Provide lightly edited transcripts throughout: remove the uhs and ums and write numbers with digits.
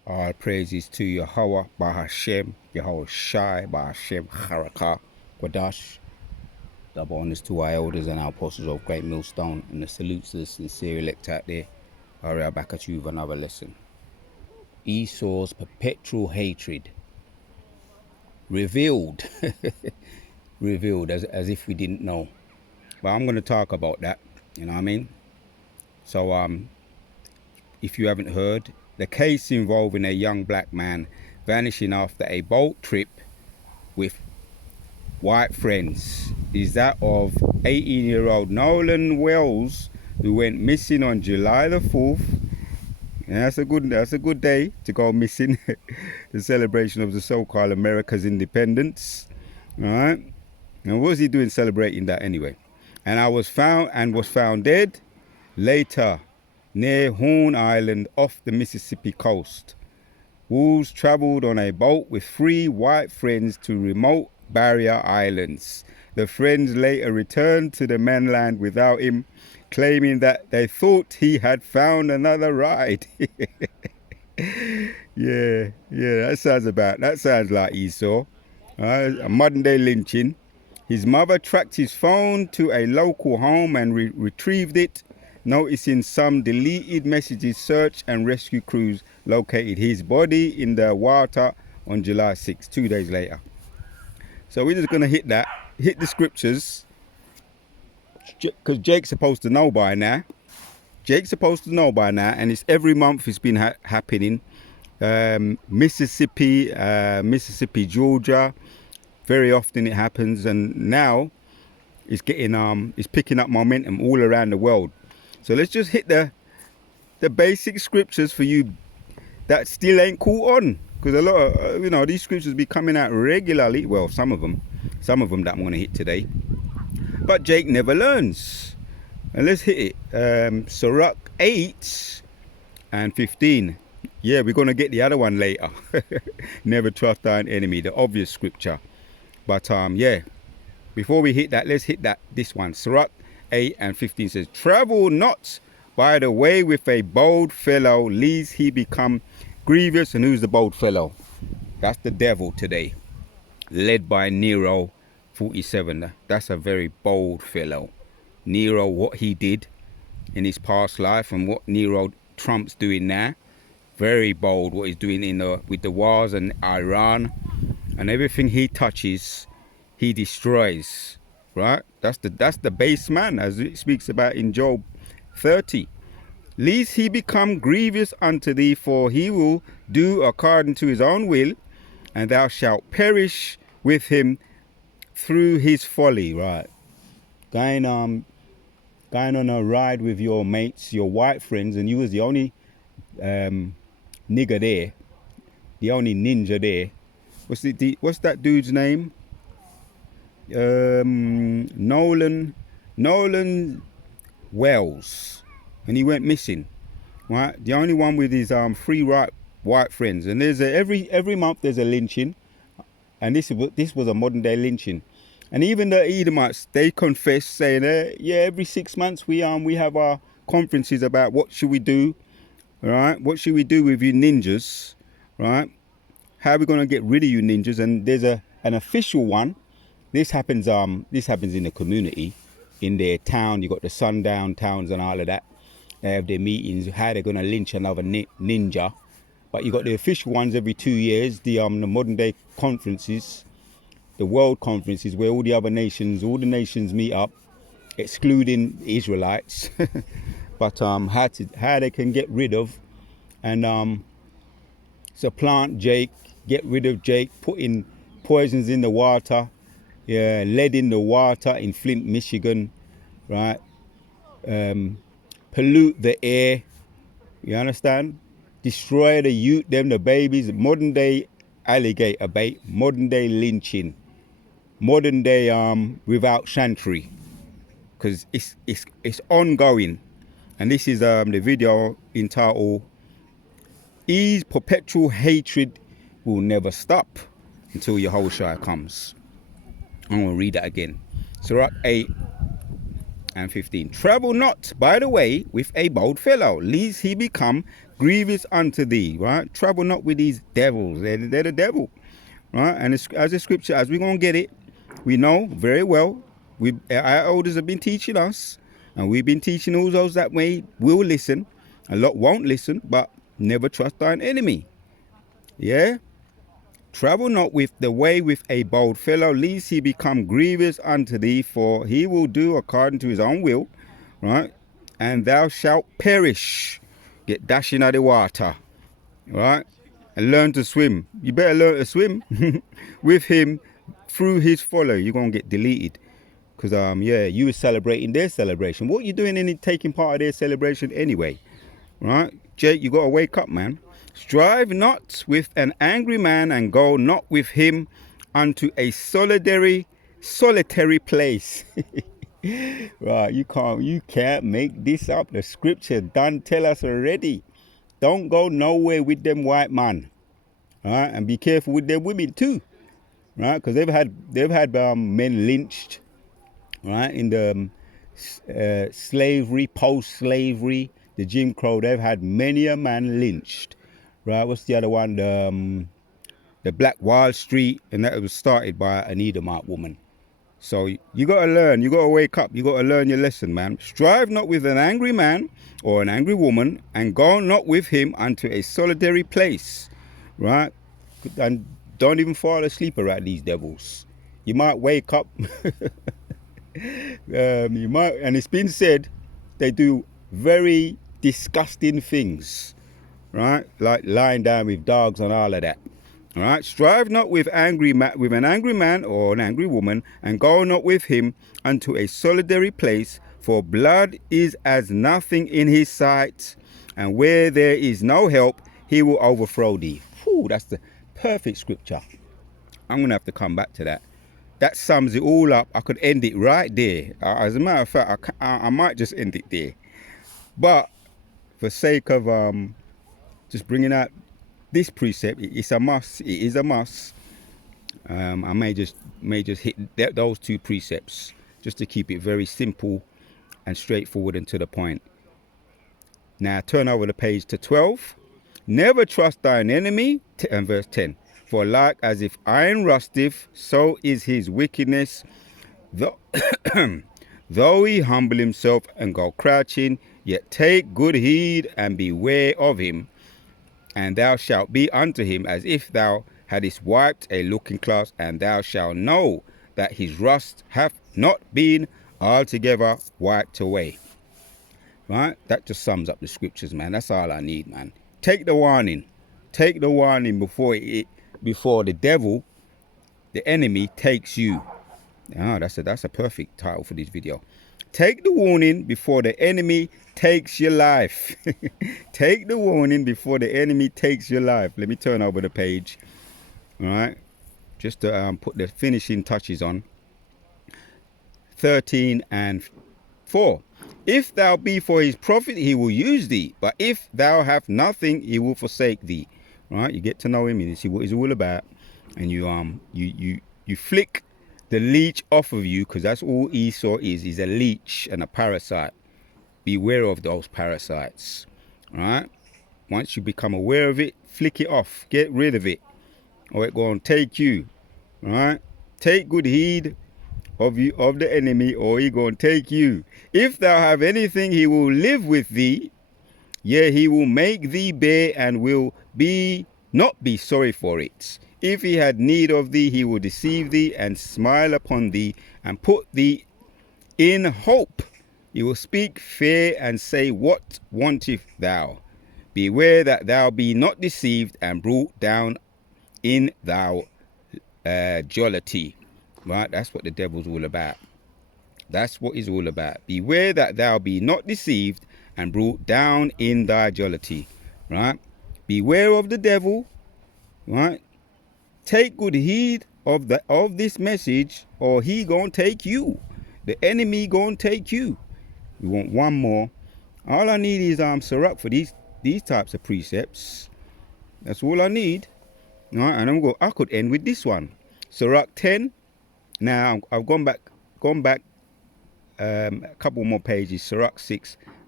All praises to Yahweh, Bahashem, Yahweh Shai, Bahashem, Harakah, Quadash. Double honors to our elders and our apostles of Great Millstone, and the salutes to the sincere elect out there. All right, back at you with another lesson. Esau's perpetual hatred revealed, revealed as if we didn't know. But I'm going to talk about that. You know what I mean? So if you haven't heard, the case involving a young black man vanishing after a boat trip with white friends is that of 18-year-old Nolan Wells, who went missing on July the 4th. And that's a good day to go missing. The celebration of the so-called America's independence. All right. And what was he doing celebrating that anyway? And was found dead later near Horn Island off the Mississippi coast. Wells traveled on a boat with 3 white friends to remote barrier islands. The friends later returned to the mainland without him, claiming that they thought he had found another ride. Yeah, that sounds like Esau. A modern day lynching. His mother tracked his phone to a local home and retrieved it, noticing some deleted messages. Search and rescue crews located his body in the water on July 6, 2 days later. So we're just going to hit the scriptures, because Jake's supposed to know by now. And it's every month it's been happening. Mississippi, Georgia, very often it happens, and now it's picking up momentum all around the world. So let's just hit the basic scriptures for you that still ain't caught on, because a lot of these scriptures be coming out regularly. Well, some of them that I'm going to hit today. But Jake never learns. And let's hit it. Sirach 8 and 15. Yeah, we're going to get the other one later. Never trust thine enemy, the obvious scripture. But yeah, before we hit that, let's hit this one. Sirach 8 and 15 says, travel not by the way with a bold fellow, lest he become grievous. And who's the bold fellow? That's the devil today, led by Nero 47. That's a very bold fellow. Nero, what he did in his past life and what Nero Trump's doing now, very bold what he's doing with the wars and Iran, and everything he touches he destroys, right? That's the base man, as it speaks about in Job 30. Lest he become grievous unto thee, for he will do according to his own will, and thou shalt perish with him through his folly. Right, going on a ride with your mates, your white friends, and you was the only nigger there, the only ninja there. What's that dude's name? Nolan Wells, and he went missing. Right, the only one with his 3 white friends, and there's every month there's a lynching, and this was a modern day lynching. And even the Edomites, they confess, saying, yeah, every 6 months we have our conferences about what should we do, right? What should we do with you ninjas, right? How are we going to get rid of you ninjas? And there's an official one. This happens in the community, in their town. You got the sundown towns and all of that. They have their meetings, how they're going to lynch another ninja. But you got the official ones every 2 years, the modern day conferences, the world conferences, where all the nations meet up, excluding the Israelites. But how they can get rid of and supplant Jake, get rid of Jake, putting poisons in the water, lead in the water in Flint, Michigan, right? Pollute the air, you understand? Destroy the youth, the babies, modern day alligator bait, modern day lynching, modern day without chantry, because it's ongoing. And this is the video entitled, His perpetual hatred will never stop until Yahushua comes. I'm going to read that again. Sirach 8 and 15. Travel not by the way with a bold fellow, lest he become grievous unto thee, right? Travel not with these devils. They're the devil, right? And as a scripture, as we're going to get it, we know very well, our elders have been teaching us, and we've been teaching all those that way will listen. A lot won't listen, but never trust thine enemy. Yeah? Travel not with the way with a bold fellow, lest he become grievous unto thee, for he will do according to his own will, right? And thou shalt perish. Get dashed into the water, right? And learn to swim. You better learn to swim with him through his follow. You're going to get deleted. Because, yeah, you were celebrating their celebration. What you doing in taking part of their celebration anyway? Right? Jake, you got to wake up, man. Strive not with an angry man, and go not with him unto a solitary place. Right, you can't make this up. The scripture done tell us already. Don't go nowhere with them white man. Right? And be careful with their women too. Right? Because they've had men lynched, right, in the slavery, post-slavery, the Jim Crow. They've had many a man lynched, right? What's the other one? The Black Wall Street, and that was started by an Edomite woman. So you got to learn. You got to wake up. You got to learn your lesson, man. Strive not with an angry man or an angry woman, and go not with him unto a solitary place, right? And don't even fall asleep around these devils. You might wake up. You might, and it's been said they do very disgusting things, right? Like lying down with dogs and all of that. All right. Strive not with an angry man or an angry woman, and go not with him unto a solitary place, for blood is as nothing in his sight, and where there is no help, he will overthrow thee. Whew, that's the perfect scripture. I'm gonna have to come back to that. That sums it all up. I could end it right there. As a matter of fact, I might just end it there. But for sake of just bringing out this precept, it's a must. It is a must. I may just hit those two precepts just to keep it very simple and straightforward and to the point. Now turn over the page to 12. Never trust thine enemy, and verse 10. For like as if iron rusteth, so is his wickedness. Though he humble himself and go crouching, yet take good heed and beware of him. And thou shalt be unto him as if thou hadst wiped a looking glass, and thou shalt know that his rust hath not been altogether wiped away. Right? That just sums up the scriptures, man. That's all I need, man. Take the warning. Take the warning before the devil, the enemy, takes you. Oh, that's a perfect title for this video. Take the warning before the enemy takes your life. Take the warning before the enemy takes your life. Let me turn over the page. All right. Just to put the finishing touches on. 13 and 4. If thou be for his profit, he will use thee. But if thou have nothing, he will forsake thee. Right? You get to know him and you see what he's all about. And you flick the leech off of you, because that's all Esau is. He's a leech and a parasite. Beware of those parasites. Right? Once you become aware of it, flick it off. Get rid of it, or it's going to take you. Right? Take good heed of the enemy, or he going to take you. If thou have anything, he will live with thee. Yea, he will make thee bear, and will not be sorry for it. If he had need of thee, he will deceive thee, and smile upon thee, and put thee in hope. He will speak fair, and say, What wantest thou? Beware that thou be not deceived, and brought down in thou jollity. Right? That's what the devil's all about. That's what he's all about. Beware that thou be not deceived, and brought down in thy jollity. Right? Beware of the devil. Right? Take good heed of this message, or he gonna take you. The enemy gonna take you. We want one more. All I need is Sirach for these types of precepts. That's all I need. All right, and I could end with this one. Sirach 10. Now I've gone back a couple more pages. Sirach 6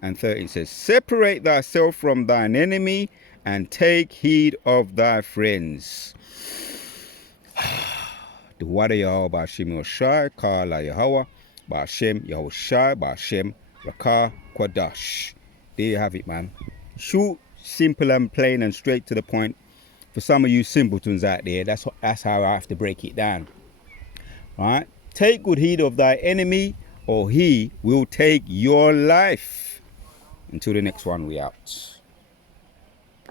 and 13 says, separate thyself from thine enemy and take heed of thy friends. The Wada Yahweh Ba'Shem Yoshai, Kala Yahweh, Ba'Shem Yahushai, Ba'Shem Rakah Kwadash. There you have it, man. Short, simple and plain and straight to the point. For some of you simpletons out there, that's how I have to break it down. All right? Take good heed of thy enemy, or he will take your life. Until the next one, we out.